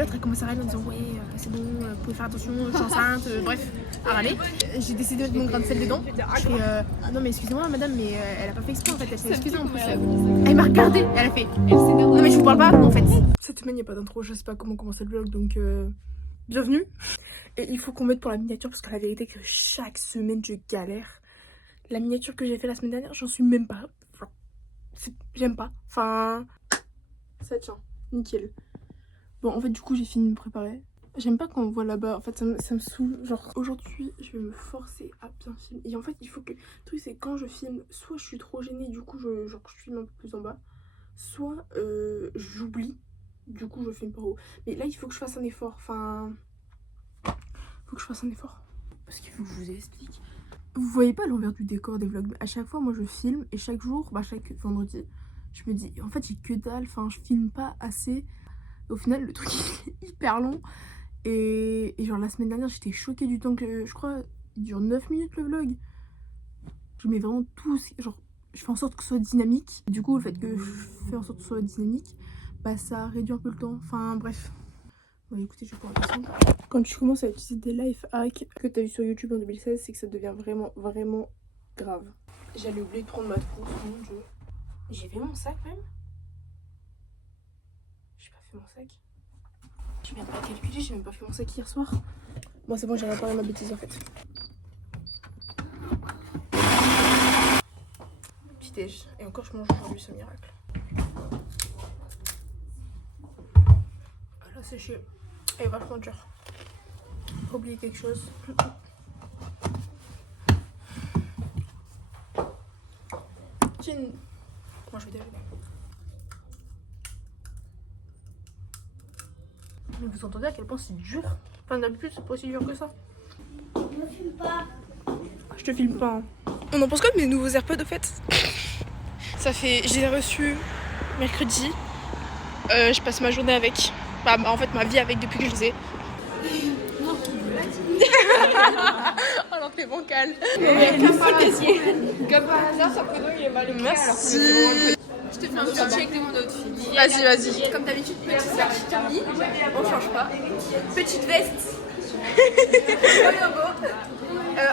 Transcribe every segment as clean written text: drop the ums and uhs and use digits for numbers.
l'autre elle commence à râler en disant ouais c'est bon, vous pouvez faire attention, je suis enceinte, bref, à râler. J'ai décidé de mettre mon grain de sel dedans. Je fais non mais excusez-moi madame, mais elle a pas fait exprès en fait, elle s'est excusée en plus. Elle m'a regardée, elle a fait non mais je vous parle pas en fait. Cette semaine il n'y a pas d'intro, je sais pas comment commencer le vlog donc bienvenue. Et il faut qu'on mette pour la miniature parce que la vérité que chaque semaine je galère. La miniature que j'ai fait la semaine dernière, j'en suis même pas. J'aime pas. Enfin, ça tient, nickel. Bon, en fait, du coup, j'ai fini de me préparer. J'aime pas quand on voit là-bas. En fait, ça me saoule. Genre, aujourd'hui, je vais me forcer à bien filmer. Et en fait, il faut que. Le truc, c'est quand je filme, soit je suis trop gênée, du coup, je filme un peu plus en bas. Soit j'oublie, du coup, je filme par haut. Mais là, il faut que je fasse un effort. Enfin. Faut que je fasse un effort. Parce qu'il faut que je vous explique. Vous voyez pas l'envers du décor des vlogs. À chaque fois, moi, je filme. Et chaque jour, chaque vendredi, je me dis, en fait, j'ai que dalle. Enfin, je filme pas assez. Au final, le truc est hyper long. Et genre, la semaine dernière, j'étais choquée du temps que... Je crois, il dure 9 minutes le vlog. Je mets vraiment tout... Genre, je fais en sorte que ce soit dynamique. Du coup, le fait que je fais en sorte que ce soit dynamique, ça réduit un peu le temps. Enfin, bref. Bon, écoutez, je vais pouvoir descendre. Quand tu commences à utiliser des life hacks que tu as vu sur YouTube en 2016, c'est que ça devient vraiment, vraiment grave. J'allais oublier de prendre ma trousse, mon dieu. J'ai fait mon sac même. J'ai pas fait mon sac. J'ai même pas calculé, j'ai même pas fait mon sac hier soir. Bon, c'est bon, j'ai réparé ma bêtise en fait. Petit déj. Et encore, je mange aujourd'hui ce miracle. Là, c'est chier. Elle est vachement dure. Faut oublier quelque chose. Tiens. Moi, je vais déjeuner. Mais vous entendez à quel point c'est dur? Enfin, d'habitude, c'est pas aussi dur que ça. Je me filme pas. Je te filme pas. Hein. On en pense quoi de mes nouveaux AirPods au fait? Ça fait... J'ai reçu mercredi. Je passe ma journée avec. En fait, ma vie avec depuis que je les ai. Oh, l'en fait bancal. Comme par hasard, son prénom il est mal écrit. Merci. Je te fais un petit check de mon outfit. Vas-y, vas-y. Comme d'habitude, petit sac Tommy, on change pas. Petite veste.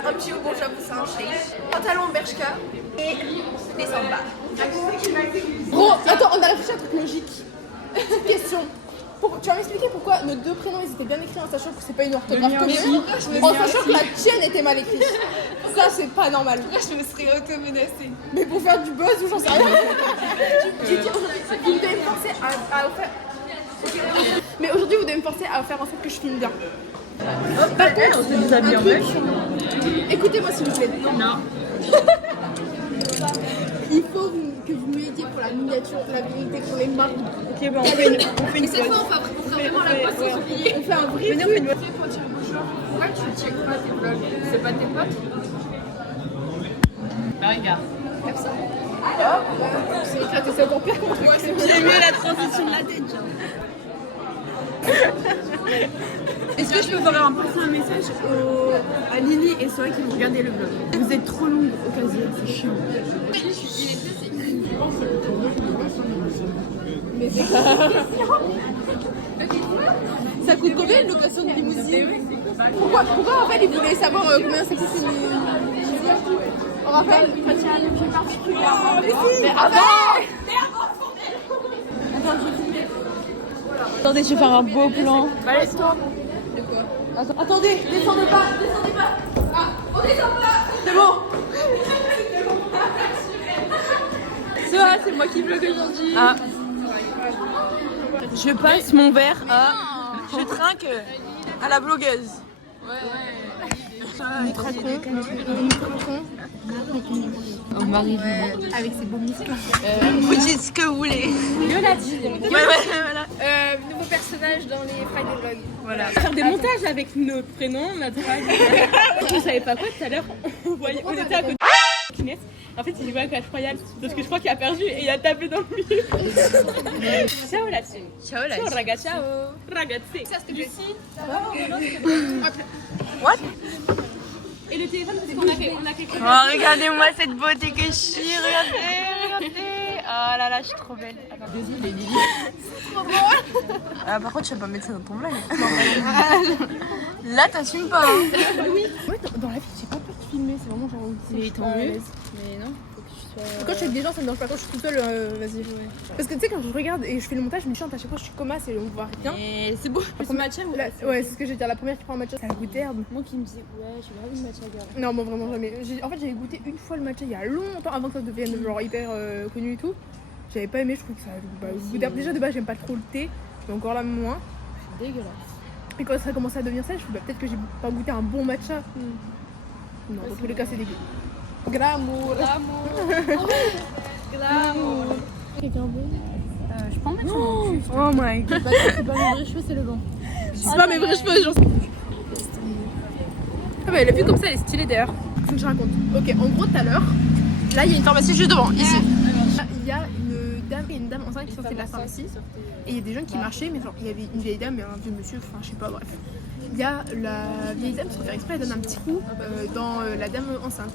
Un petit haut, bon j'avoue c'est un shake. Pantalon en bershka et des sandales. Gros, attends, on a réfléchi à un truc logique. Petite question. Tu vas m'expliquer pourquoi nos deux prénoms ils étaient bien écrits en sachant que c'est pas une orthographe commune, en sachant que la tienne était mal écrite. Ça c'est pas normal. Là je me serais auto-menacée. Mais pour faire du buzz ou j'en sais rien. Vous devez me forcer à faire. Mais aujourd'hui vous devez me forcer à faire en sorte que je filme bien. Par contre, on se déshabille en mec. Écoutez-moi s'il vous plaît. Non. Il faut que vous m'aidiez pour la miniature, la vérité, pour les marques. Ok, bah on fait une Mais cette fois on fera vraiment la poste sans oublier. On fait un vrai truc. truc. Pourquoi tu checkes pas tes vlogs? C'est pas tes potes? Bah regarde. Comme ça. C'est éclaté, c'est encore pire que mon truc. J'ai mieux la transition de la tête, genre. Est-ce que je peux faire passer un message à Lily et Soa qui vont regarder le vlog? Vous êtes trop longue au casier, c'est chiant. Mais c'est ça coûte combien une location de limousine? Pourquoi en fait ils voulaient savoir combien ça coûte une limousine? On rappelle? Quand il y a un objet particulier. Mais avant! Attendez, je vais faire un beau plan. Laisse-toi. Attendez, descendez pas. Ah, on descend pas. C'est bon. Soa, c'est moi qui vlog aujourd'hui. Ah. Je passe mon verre à... Je trinque à la blogueuse. Nous trinquons. On m'arrive. Avec ses beaux muscles. Vous dites ce que vous voulez. Yola dit. Voilà. Nouveau personnage dans les Friday Vlogs. Voilà. Faire des montages avec nos prénoms, notre âge. Je savais pas quoi tout à l'heure. On était à côté de Inès. En fait, il jouait à Clash Royale parce que je crois qu'il a perdu et il a tapé dans le milieu. Ciao la team. Ciao la Ciao ragazzi. Ciao ragazzi. Ça c'était Lucie. What? Et le téléphone parce qu'on a quelque chose. Oh, regardez-moi cette beauté que je suis. Regardez. là là, je suis trop belle. Désolée, Lily. Par contre, je sais pas mettre ça dans ton blague. Là, t'assumes pas. Hein. Ouais, dans la vie, j'ai pas peur de filmer, c'est vraiment genre. Mais tant mieux. Mais non, faut que tu sois. Quand je suis avec des gens, ça me dérange pas. Quand je suis toute seule, vas-y. Parce que tu sais, quand je regarde et je fais le montage, je me chante à chaque fois, je suis comasse et on voit rien. Et c'est beau. C'est matcha ou Ouais, c'est ce que je vais dire. La première qui prend un matcha, ça a goûté herbe. Moi qui me disais, ouais, j'ai grave une matcha girl. Non, moi vraiment jamais. En fait, j'avais goûté une fois le matcha il y a longtemps avant que ça devienne genre hyper connu et tout. J'avais pas aimé, je trouve que ça a goût d'herbe. Déjà de base, j'aime pas trop le thé, mais encore là moins. C'est dégueulasse. Et quand ça a commencé à devenir ça, je me suis dit, peut-être que j'ai pas goûté un bon matcha. Non, dans tous les cas, c'est dégueu. Glamour. Glamour. Quelqu'un bon? Je peux en mettre mon cul. Oh my god. C'est pas mes vrais cheveux, c'est le vent. C'est pas mes vrais cheveux, genre. Ah bah elle est plus comme ça, elle est stylée d'ailleurs. Faut que je raconte. Ok, en gros tout à l'heure, là il y a une pharmacie juste devant, ici. Il y a une dame enceinte qui sortait de la pharmacie. Et il y a des gens qui marchaient, mais genre il y avait une vieille dame et un vieux monsieur, enfin je sais pas, bref. Il y a la vieille dame, sans faire exprès, elle donne un petit coup dans la dame enceinte.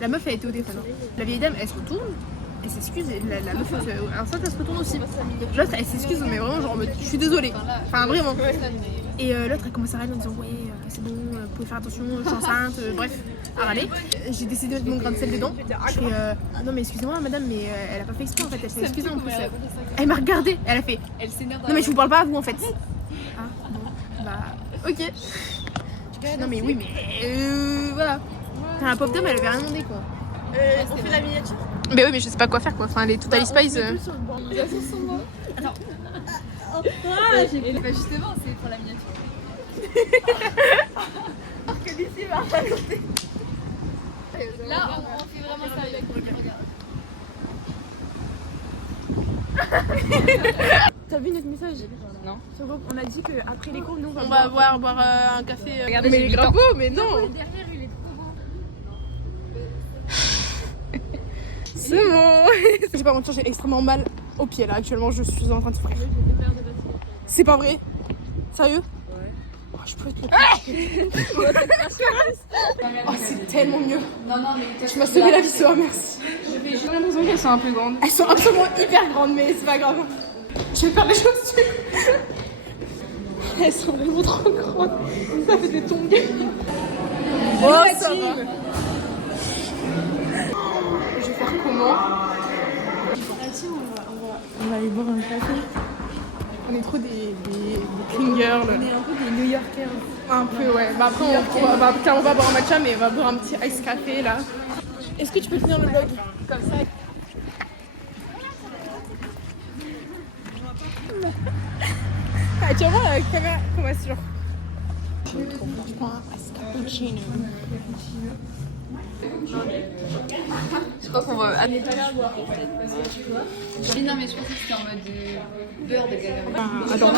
La meuf elle était au téléphone. La vieille dame elle se retourne, elle s'excuse et la meuf enceinte elle se retourne aussi. L'autre elle s'excuse mais vraiment genre en mode je suis désolée. Enfin vraiment. Et l'autre elle commence à râler en disant ouais c'est bon, vous pouvez faire attention, je suis enceinte, bref, à râler. J'ai décidé de mettre mon grain de sel dedans. Je fais non mais excusez-moi madame mais elle a pas fait exprès en fait, elle s'est excusée en plus. Elle m'a regardé, elle a fait non mais je vous parle pas à vous en fait. Ah bon bah ok. Non mais oui mais voilà. La pauvre dame elle avait rien demandé quoi. On fait la miniature. Mais oui mais je sais pas quoi faire quoi, enfin les Total Spice. Attends. Bah justement, c'est pour la miniature. Là, on fait vraiment ça avec regarde. T'as vu notre message? Non. Sur le groupe, on a dit qu'après les cours nous On va boire un café. Regardez, mais les grapos, mais non. Derrière, il est trop beau. C'est bon. J'ai pas mentir, j'ai extrêmement mal au pied là actuellement, je suis en train de souffrir. C'est pas vrai? Sérieux? Ouais. Oh, je peux te le Oh, c'est tellement mieux. Non, mais Tu m'as sauvé la vie, Soa, merci. j'ai l'impression qu'elles sont un peu grandes. Elles sont absolument hyper grandes, mais c'est pas grave. Je vais faire les choses dessus. Elles sont vraiment trop grandes. Ça fait des tongs. Oh, ça va. Je vais faire comment? On va aller boire un café. On est trop des clean girls. On est un peu des New Yorkers. Un peu, ouais. Bah après, on va boire un matcha, mais on va boire un petit ice café là. Est-ce que tu peux tenir le vlog comme ça? Ah, tu vas voir la caméra comment c'est genre. Je prends un ice cappuccino. Je crois qu'on va. Oui, non, mais je pensais que c'était en mode beurre de cacahuète. Attends.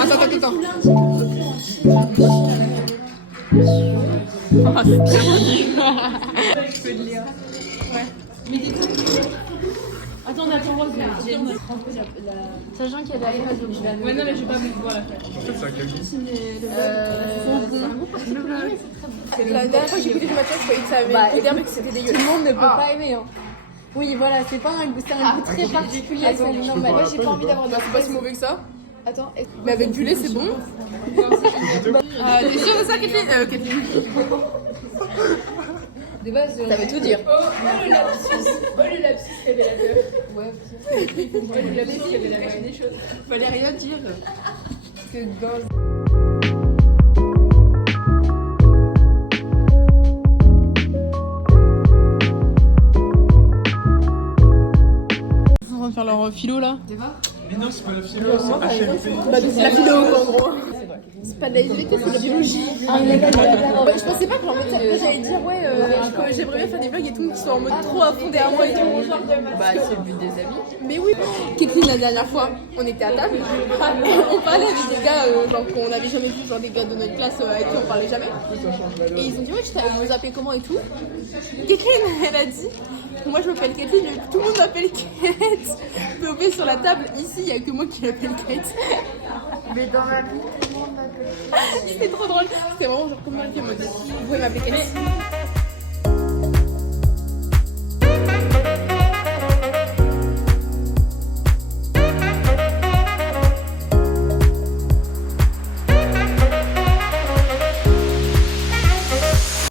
Attends, Rose, sachant qu'il y a de la fraise au chocolat. Ouais, non, mais je vais pas vous voir la La dernière fois que j'ai goûté du matcha, je croyais que ça avait goûté mais que c'était dégueulasse. Tout le monde ne peut pas aimer. Hein. Oui, voilà, c'est pas un goût, c'est un goût très particulier. Attends, non, mais moi j'ai pas envie d'avoir de C'est pas si mauvais que ça. Attends, Mais avec du lait, c'est bon. T'es sûre de ça, Kathleen? de base, Ça veut tout dire. le lapsus révélateur. Ouais, le lapsus révélateur des choses. Fallait rien dire. Que gosse. Ils sont en train de faire leur philo là. Mais non, c'est pas la philo, c'est HMP. Bah, c'est la philo en gros. C'est pas de la SVT, c'est de la biologie. Je pensais pas que j'en mettais. J'allais dire, ouais, que j'aimerais bien faire des vlogs et tout qui sont en mode trop à fond derrière moi et tout. Bah, c'est le but des amis. Mais oui, Kathleen, la dernière fois, on était à table, on parlait avec des gars genre qu'on n'avait jamais vu, genre des gars de notre classe avec qui on parlait jamais. Et ils ont dit, ouais, vous appelez comment et tout. Kathleen, elle a dit, moi je m'appelle Kathleen, mais tout le monde m'appelle Kate. POP sur la table, ici, il n'y a que moi qui m'appelle Kate. Mais dans la vie, tout le monde m'appelle. C'était trop drôle, c'était vraiment genre comme moi qui m'a dit, vous pouvez m'appeler Kate.